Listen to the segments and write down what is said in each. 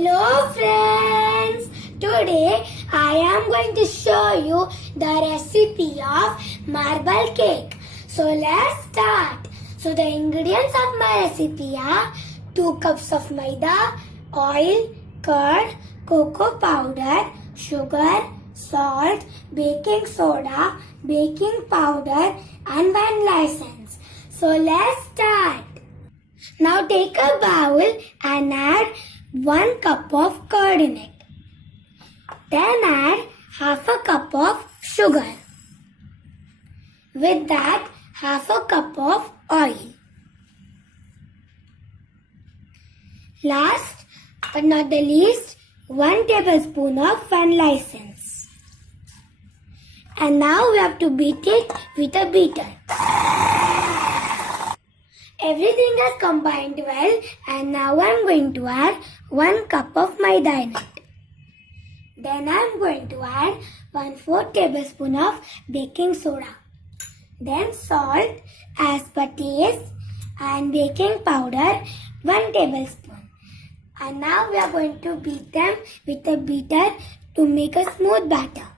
Hello friends! Today I am going to show you the recipe of marble cake. So let's start. So the ingredients of my recipe are 2 cups of maida, oil, curd, cocoa powder, sugar, salt, baking soda, baking powder and vanilla essence. So let's start. Now take a bowl and add 1 cup of curd in it. Then add half a cup of sugar. With that, half a cup of oil. Last but not the least, 1 tablespoon of vanilla essence. And now we have to beat it with a beater. Everything has combined well, and now I am going to add 1 cup of maida in it. Then I am going to add 1/4 tablespoon of baking soda. Then salt as per taste and baking powder 1 tablespoon. And now we are going to beat them with a beater to make a smooth batter.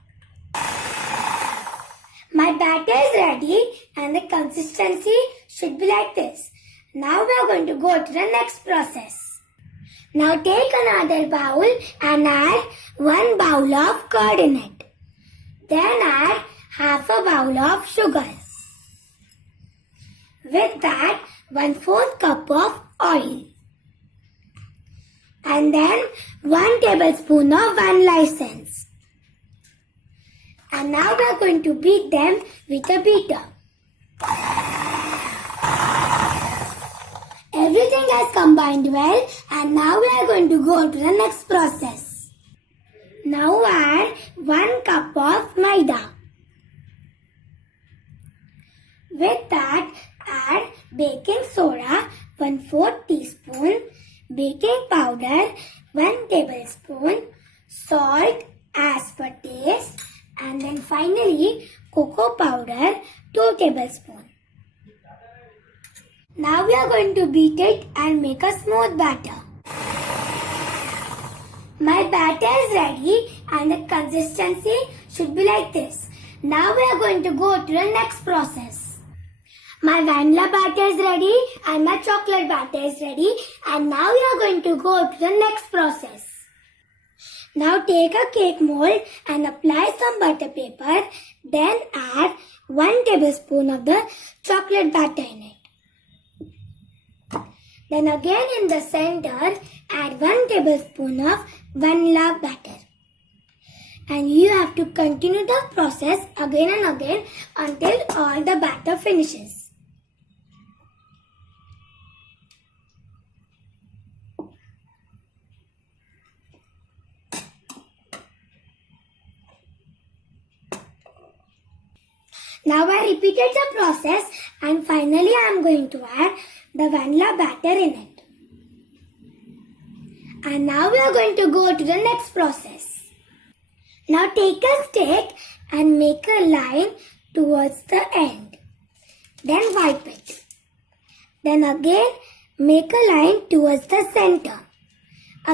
My batter is ready and the consistency should be like this. Now we are going to go to the next process. Now take another bowl and add 1 bowl of curd in it. Then add half a bowl of sugar. With that, 1/4 cup of oil. And then 1 tablespoon of vanilla essence. And now we are going to beat them with a beater. Everything has combined well, and now we are going to go to the next process. Now add 1 cup of maida. With that, add baking soda 1/4 teaspoon, baking powder 1 tablespoon, salt as per taste, and then finally cocoa powder 2 tablespoons. Now we are going to beat it and make a smooth batter. My batter is ready and the consistency should be like this. Now we are going to go to the next process. My vanilla batter is ready and my chocolate batter is ready, and now we are going to go to the next process. Now take a cake mold and apply some butter paper. Then add 1 tablespoon of the chocolate batter in it. Then again in the center, add 1 tablespoon of vanilla batter. And you have to continue the process again and again until all the batter finishes. Now I repeated the process and finally I am going to add the vanilla batter in it. And now we are going to go to the next process. Now take a stick and make a line towards the end. Then wipe it. Then again make a line towards the center.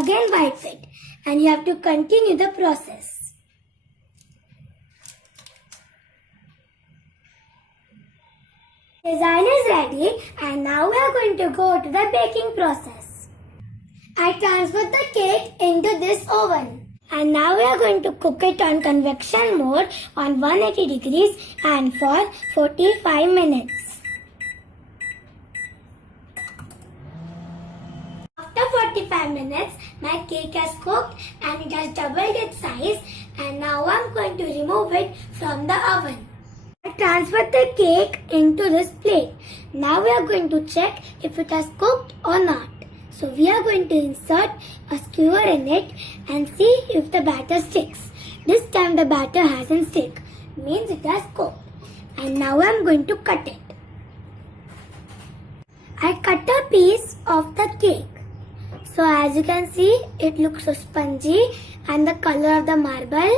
Again wipe it. And you have to continue the process. Design is ready, and now we are going to go to the baking process. I transferred the cake into this oven, and now we are going to cook it on convection mode on 180 degrees and for 45 minutes. After 45 minutes, my cake has cooked and it has doubled its size, and now I am going to remove it from the oven. I transferred the cake into this plate. Now we are going to check if it has cooked or not. So we are going to insert a skewer in it and see if the batter sticks. This time the batter hasn't stick, means it has cooked. And now I am going to cut it. I cut a piece of the cake. So as you can see, it looks so spongy and the color of the marble.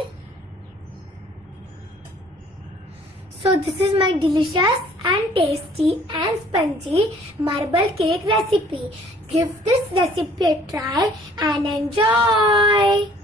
So this is my delicious and tasty and spongy marble cake recipe. Give this recipe a try and enjoy.